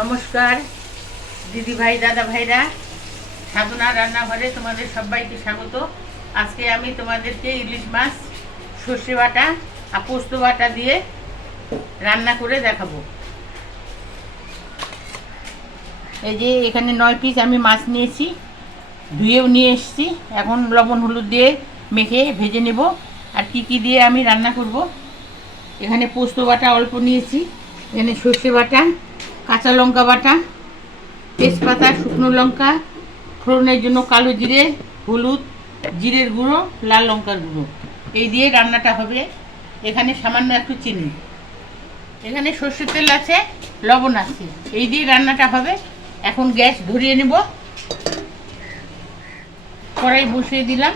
নমস্কার দিদি ভাই দাদা ভাইরা সাধনা রান্নাঘরে তোমাদের সবাইকে স্বাগত। আজকে আমি তোমাদেরকে ইলিশ মাছ, সর্ষে বাটা আর পোস্ত বাটা দিয়ে রান্না করে দেখাবো। এই যে এখানে নয় পিস আমি মাছ নিয়েছি, ধুয়েও নিয়ে এসেছি। এখন লবণ হলুদ দিয়ে মেখে ভেজে নেব। আর কি কি দিয়ে আমি রান্না করব? এখানে পোস্ত বাটা অল্প নিয়েছি, এখানে সর্ষে বাটা কাঁচা লঙ্কা বাটা, তেজপাতা, শুকনো লঙ্কা, ফোড়নের জন্য কালো জিরে, হলুদ, জিরের গুঁড়ো, লাল লঙ্কার গুঁড়ো। এই দিয়ে রান্নাটা হবে। এখানে সামান্য একটু চিনি। এখানে সর্ষের তেল আছে, লবণ আছে। এই দিয়ে রান্নাটা হবে। এখন গ্যাস ধরিয়ে নেব। কড়াই বসিয়ে দিলাম।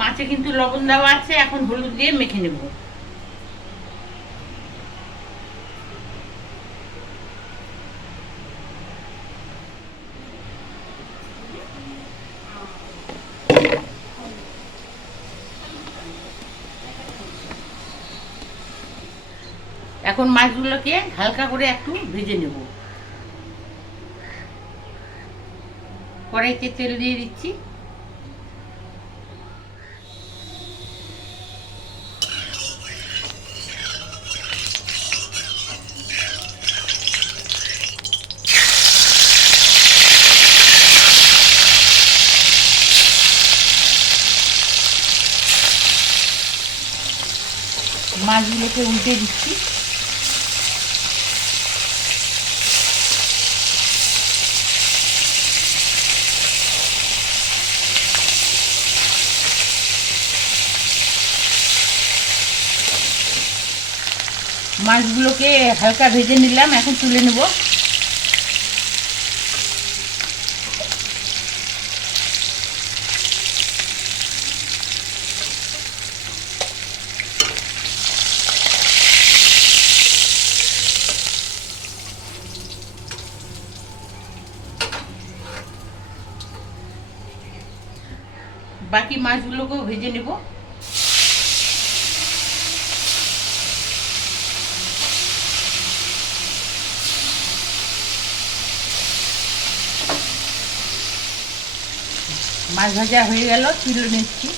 মাছে কিন্তু লবণ দেওয়া আছে, এখন হলুদ দিয়ে মেখে নেব। এখন মাছগুলোকে হালকা করে একটু ভেজে নেব। কড়াইতে তেল দিয়ে দিচ্ছি। মাছগুলোকে উল্টে দিচ্ছি। মাছগুলোকে হালকা ভেজে নিলাম এখন তুলে নেব। বাকি মাছগুলোকেও ভেজে নেব। মাছ ভাজা হয়ে গেল তুলে নিচ্ছি।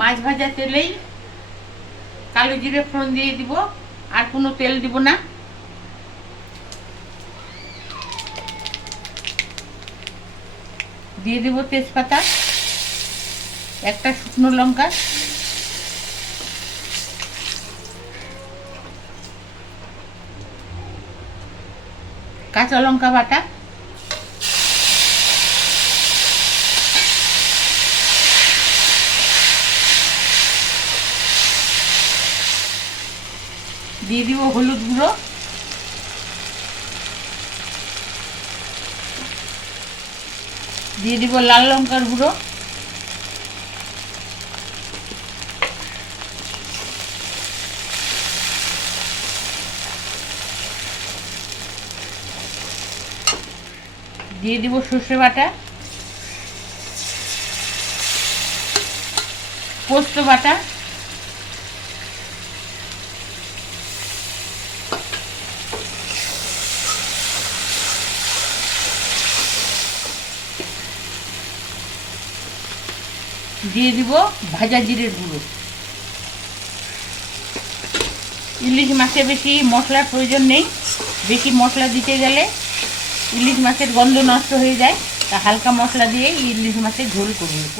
মাছ ভাজা তেলেই কালো জিরে ফোড়ন দিয়ে দিব, আর কোনো তেল দিব না। দিয়ে দিব তেজপাতা, একটা শুকনো লঙ্কা। কাঁচা লঙ্কা বাটা। দিয়ে দিব হলুদ গুঁড়ো। দিয়ে দিব লাল লঙ্কার গুঁড়ো। দিয়ে দিব সর্ষে বাটা। পোস্ত বাটা। দিয়ে দিব ভাজা জিরের গুঁড়ো। ইলিশ মাছে বেশি মশলার প্রয়োজন নেই। বেশি মশলা দিতে গেলে ইলিশ মাছের গন্ধ নষ্ট হয়ে যায়। তা হালকা মশলা দিয়ে ইলিশ মাছের ঝোল করে নেব।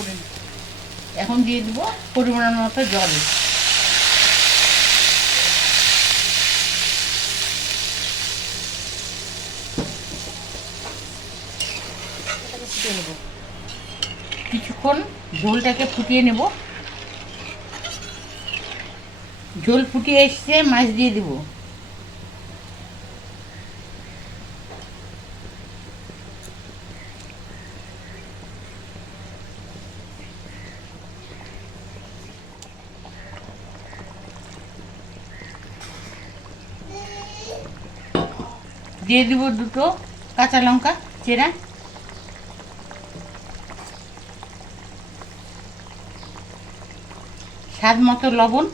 এখন দিয়ে দিব পরিমাণ মতো জল। নেব। কিছুক্ষণ ঝোলটাকে ফুটিয়ে নেব। ঝোল ফুটিয়ে এসছে, মাছ দিয়ে দেব। দিয়ে দেবো দুটো কাঁচা লঙ্কা, চেরা। স্বাদ মতো লবণ।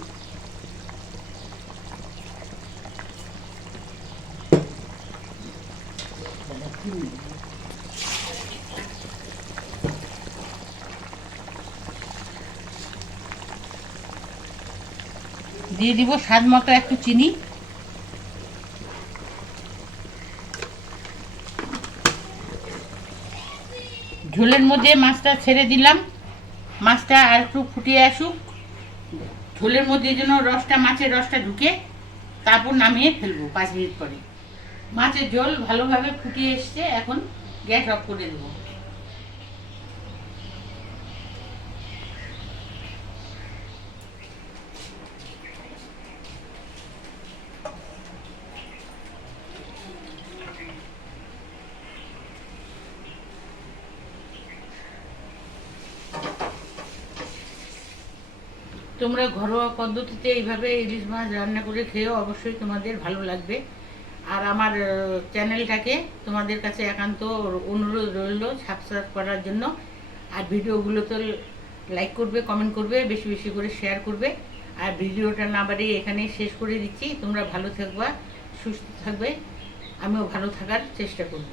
দিয়ে দিব স্বাদ মতো একটু চিনি। ঝোলের মধ্যে মাছটা ছেড়ে দিলাম। মাছটা আর একটু ফুটিয়ে আসুক। ঝোলের মধ্যে যেন রসটা, মাছের রসটা ঢুকে তারপর নামিয়ে ফেলব পাঁচ মিনিট পরে। মাছের ঝোল ভালোভাবে ফুটিয়ে এসছে, এখন গ্যাস অফ করে দেবো। তোমরা ঘরোয়া পদ্ধতিতে এইভাবে ইলিশ মাছ রান্না করে খেয়েও অবশ্যই তোমাদের ভালো লাগবে। আর আমার চ্যানেলটাকে তোমাদের কাছে একান্ত অনুরোধ রইল সাবস্ক্রাইব করার জন্য। আর ভিডিওগুলো তো লাইক করবে কমেন্ট করবে, বেশি বেশি করে শেয়ার করবে। আর ভিডিওটা না বাড়িয়ে এখানেই শেষ করে দিচ্ছি। তোমরা ভালো থাকবা, সুস্থ থাকবে। আমিও ভালো থাকার চেষ্টা করব।